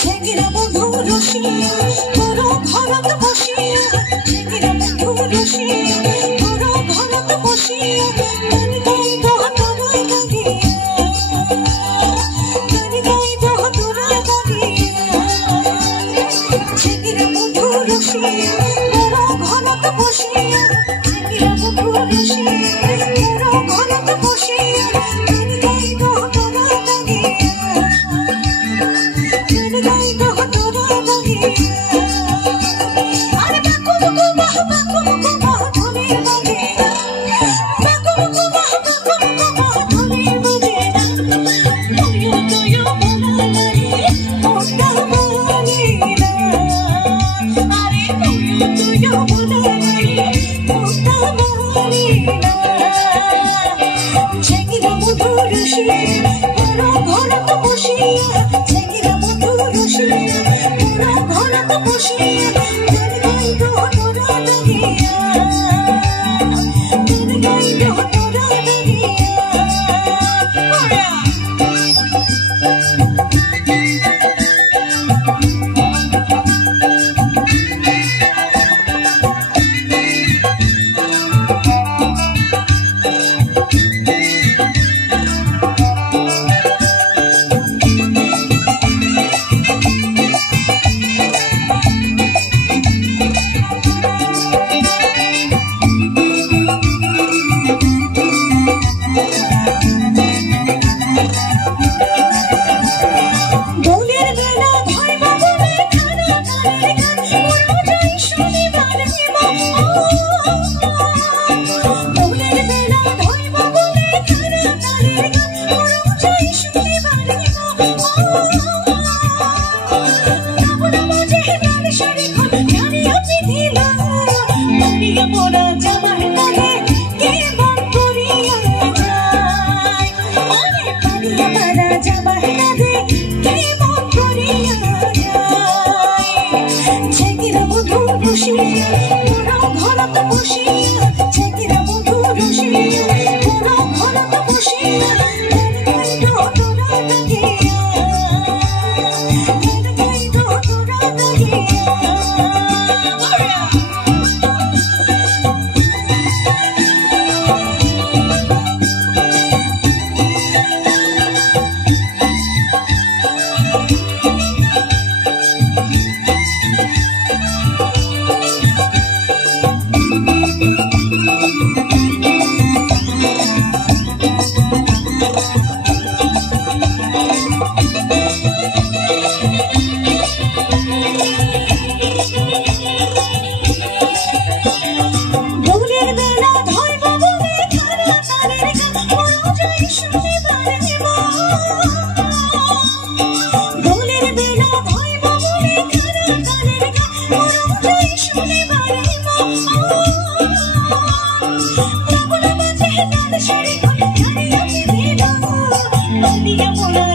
চেংরা বন্ধু রসিয়া তোর ঘরত বসিয়া, চেংরা বন্ধু রসিয়া তোর ঘরত বসিয়া, গান গাইব তোরা গাগিয়া, গান গাইব তোরা গাগিয়া। চেংরা বন্ধু রসিয়া তোর ঘরত বসিয়া, চেংরা বন্ধু রসিয়া তোর ঘরত বসিয়া, গান গাইব তোরা গাগিয়া, গান গাইব তোরা গাগিয়া। আরে বাকুমুকু বাহ বাকুমুকু বাহ ধনের বাজেনা, বাকুমুকু বাহ বাকুমুকু বাহ ধনের বাজেনা, তুইও তুইও বলালারি মোটা মানিনা, আরে তুইও তুইও বলালারি মোটা মানিনা। চেংরা বন্ধু রসিয়া তোর ঘরত বসিয়া, চেংরা বন্ধু রসিয়া তোর ঘরত বসিয়া, গান গাইব তোরা গাগিয়া, গান গাইব তোরা গাগিয়া। দোলের বেলা ধয় বাবুলে খানা গানের গান, ওরা যাই শনিবার হিম। দোলের বেলা ধয় বাবুলে খানা গানের গান, ওরা যাই শনিবার হিম। কামনা বাজে গান সারি খন জানিয়া বিধিলা, মারিয়া মোরা জামার কাঁধে কে মন করিয়া যায়, আরে মারিয়া মারা জামার কাঁধে কে মন করিয়া যায়। চেংরা বন্ধু রসিয়া তোর ঘরত বসিয়া, চেংরা বন্ধু রসিয়া তোর ঘরত বসিয়া, গান গাইব তোরা গাগিয়া, গান গাইব তোরা গাগিয়া। দোলের বেলা ধয় বাবুলে খানা গানের গান, ওরা যাই শনিবার হিম। দোলের বেলা ধয় বাবুলে খানা গানের গান, ওরা যাই শনিবার হিম। কামনা বাজে গান সারি খন জানিয়া বিধিলা, মারিয়া মোরা